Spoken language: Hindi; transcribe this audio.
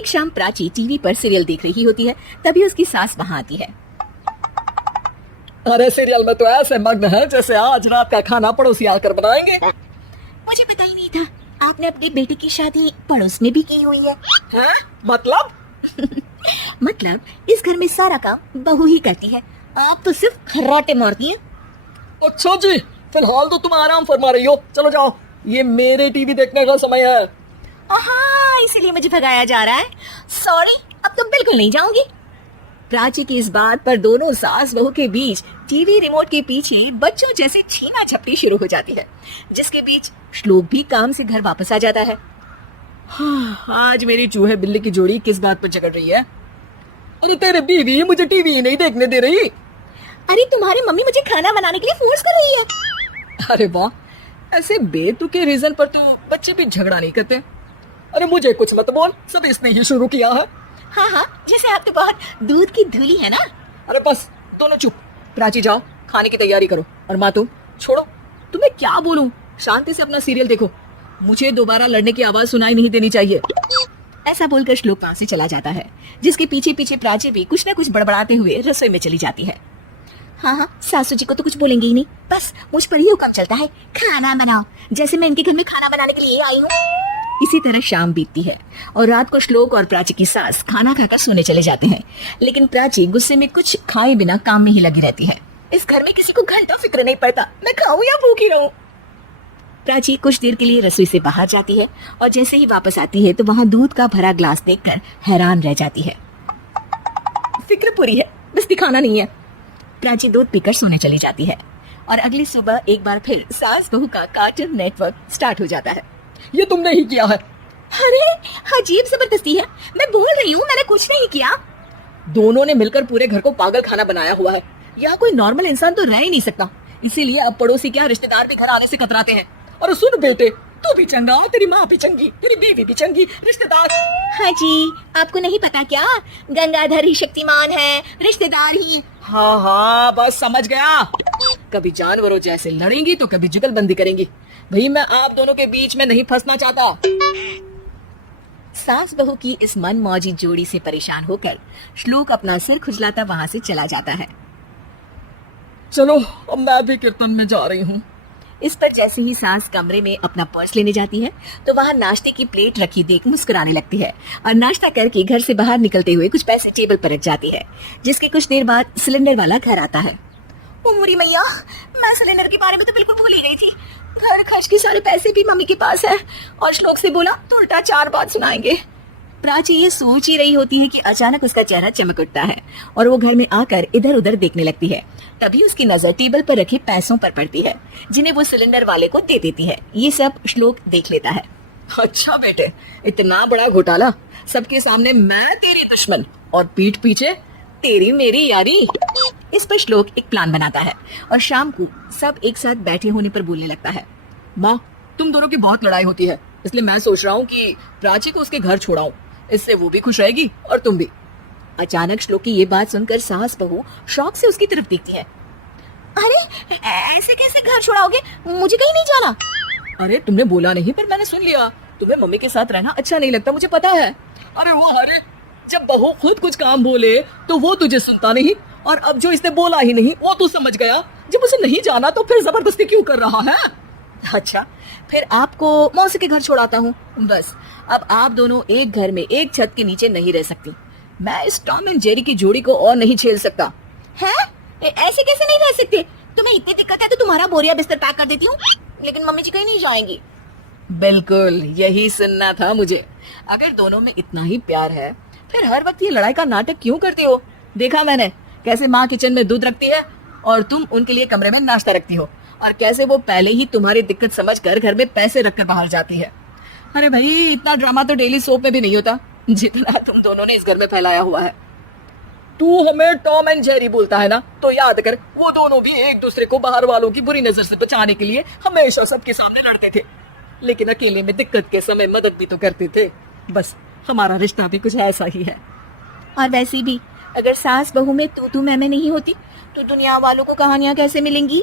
एक शाम प्राची टीवी पर सीरियल देख रही होती है, तभी उसकी सास वहां आती है। अरे सीरियल में तो ऐसे मग्न है जैसे आज रात का खाना पड़ोसी आकर बनाएंगे। मुझे पता ही नहीं था आपने अपनी बेटी की शादी पड़ोस में भी की हुई है। हैं? मतलब? मतलब इस घर में सारा काम बहू ही करती है, आप तो सिर्फ खर्राटे मारती हैं। अच्छा जी, फिलहाल तो तुम आराम फरमा रही हो, चलो जाओ, ये मेरे टीवी देखने का समय है। हाँ, इसीलिए मुझे भगाया जा रहा है। सॉरी, अब तो बिल्कुल नहीं जाऊंगी। प्राची की इस बात पर दोनों सास बहू के बीच टीवी रिमोट के पीछे बच्चों जैसे छीना झपटी शुरू हो जाती है, जिसके बीच श्लोक भी काम से घर वापस आ जाता है। हाँ, आज मेरी चूहे बिल्ली की जोड़ी किस बात पर झगड़ रही है? अरे तेरे बीवी मुझे टीवी ही नहीं देखने दे रही। अरे तुम्हारी मम्मी मुझे खाना बनाने के लिए फोर्स कर रही है। अरे वाह, ऐसे बेतुके रीजन पर तो बच्चे भी झगड़ा नहीं करते। अरे मुझे कुछ मत बोल, सब इसने ही शुरू किया है। हाँ हाँ, जैसे आप तो बहुत दूध की धूली है ना। अरे बस दोनों चुप। प्राची जाओ, खाने की तैयारी करो। और माँ तुम छोड़ो, तुम्हें क्या बोलूं, शांति से अपना सीरियल देखो, मुझे दोबारा लड़ने की आवाज सुनाई नहीं देनी चाहिए। ऐसा बोलकर श्लोक वहां से चला जाता है, जिसके पीछे पीछे प्राची भी कुछ न कुछ बड़बड़ाते हुए रसोई में चली जाती है। हाँ हाँ, सासू जी को तो कुछ बोलेंगे ही नहीं, बस मुझ पर ही हुक्म चलता है, खाना बनाओ, जैसे मैं इनके घर में खाना बनाने के लिए आई हूँ। इसी तरह शाम बीतती है और रात को श्लोक और प्राची की सास खाना खाकर सोने चले जाते हैं, लेकिन प्राची गुस्से में कुछ खाए बिना काम में ही लगी रहती है। इस घर में किसी को घंटा फिक्र नहीं पड़ता, मैं खाऊं या भूखी रहूं। प्राची कुछ देर के लिए रसोई से बाहर जाती है और जैसे ही वापस आती है तो वहां दूध का भरा ग्लास देखकर हैरान रह जाती है। फिक्र पूरी है, बस दिखाना नहीं है। प्राची दूध पीकर सोने चली जाती है और अगली सुबह एक बार फिर सास बहू का कार्टून नेटवर्क स्टार्ट हो जाता है। ये तुमने ही किया है। अरे अजीब जबरदस्ती है, मैं बोल रही हूँ मैंने कुछ नहीं किया। दोनों ने मिलकर पूरे घर को पागल खाना बनाया हुआ है। यहाँ कोई नॉर्मल इंसान तो रह ही नहीं सकता, इसीलिए अब पड़ोसी क्या रिश्तेदार भी घर आने से कतराते हैं। और सुन बेटे, तू भी चंगा, तेरी माँ भी चंगी, तेरी बीवी भी चंगी, रिश्तेदार। हाँ जी, आपको नहीं पता क्या, गंगाधर ही शक्तिमान है, रिश्तेदार ही। हाँ हाँ, बस समझ गया। कभी जानवरों जैसे लड़ेंगी तो कभी जुगलबंदी करेंगी। भाई मैं आप दोनों के बीच में नहीं फंसना चाहता। सास बहू की इस मन मौजी जोड़ी से परेशान होकर श्लोक अपना सिर खुजलाता वहां से चला जाता है। चलो अब मैं भी कीर्तन में जा रही हूँ। इस पर जैसे ही सास कमरे में अपना पर्स लेने जाती है तो वहां नाश्ते की प्लेट रखी देख मुस्कुराने लगती है और नाश्ता करके घर से बाहर निकलते हुए कुछ पैसे टेबल पर रख जाती है, जिसके कुछ देर बाद सिलेंडर वाला घर आता है। ओ मोरी मैया, मैं सिलेंडर के बारे में तो बिल्कुल भूल ही गई थी। घर खर्च के सारे पैसे भी मम्मी के पास है और श्लोक से बोला तो उल्टा 4 बात सुनाएंगे। प्राची ये सोच ही रही होती है कि अचानक उसका चेहरा चमक उठता है और वो घर में आकर इधर उधर देखने लगती है। तभी उसकी नजर टेबल पर रखे पैसों पर पड़ती है, जिन्हें वो सिलेंडर वाले को दे देती है। ये सब श्लोक देख लेता है। अच्छा बेटे, इतना बड़ा घोटाला, सबके सामने मैं तेरी दुश्मन और पीठ पीछे तेरी मेरी यारी। इस पर श्लोक एक प्लान बनाता है और शाम को सब एक साथ बैठे होने पर बोलने लगता है। माँ, तुम दोनों की बहुत लड़ाई होती है, इसलिए मैं सोच रहा हूँ कि प्राची को उसके घर छोड़ाऊं, इससे वो भी खुश रहेगी और तुम भी। अचानक श्लोक की ये बात सुनकर सास बहू शौक से उसकी तरफ देखती है। अरे ऐसे कैसे घर छोड़ाओगे, मुझे कहीं नहीं जाना। अरे तुमने बोला नहीं पर मैंने सुन लिया, तुम्हें मम्मी के साथ रहना अच्छा नहीं लगता, मुझे पता है। अरे वो अरे, जब बहू खुद कुछ काम बोले तो वो तुझे सुनता नहीं, और अब जो इसने बोला ही नहीं वो तू समझ गया। जब उसे नहीं जाना तो फिर जबरदस्ती क्यों कर रहा है? अच्छा, फिर आपको मौसी के घर छोड़ाता हूँ। बस अब आप दोनों एक घर में एक छत के नीचे नहीं रह सकती। मैं इस टॉम एंड जेरी की जोड़ी को और नहीं झेल सकता। हैं? ऐसे कैसे नहीं रह सकते? तुम्हें इतनी दिक्कत है तो तुम्हारा बोरिया बिस्तर पैक कर देती हूँ, लेकिन मम्मी जी कहीं नहीं जाएंगी। बिल्कुल यही सुनना था मुझे। अगर दोनों में इतना ही प्यार है फिर हर वक्त ये लड़ाई का नाटक क्यों करती हो? देखा मैंने कैसे माँ किचन में दूध रखती है और तुम उनके लिए कमरे में नाश्ता रखती हो, और कैसे वो पहले ही तुम्हारी दिक्कत समझ कर घर में पैसे रखकर बाहर जाती है। अरे भाई, इतना ड्रामा तो डेली सोप में भी नहीं होता जितना तुम दोनों ने इस घर में फैलाया हुआ है। तू हमें टॉम एंड जेरी बोलता है ना, तो याद कर वो दोनों भी एक दूसरे को बाहर वालों की बुरी नजर से बचाने के लिए हमेशा सबके सामने लड़ते थे, लेकिन अकेले में दिक्कत के समय मदद भी तो करते थे। बस हमारा रिश्ता भी कुछ ऐसा ही है। और वैसे भी अगर सास बहू में तू मैं नहीं होती तो दुनिया वालों को कहानियां कैसे मिलेंगी?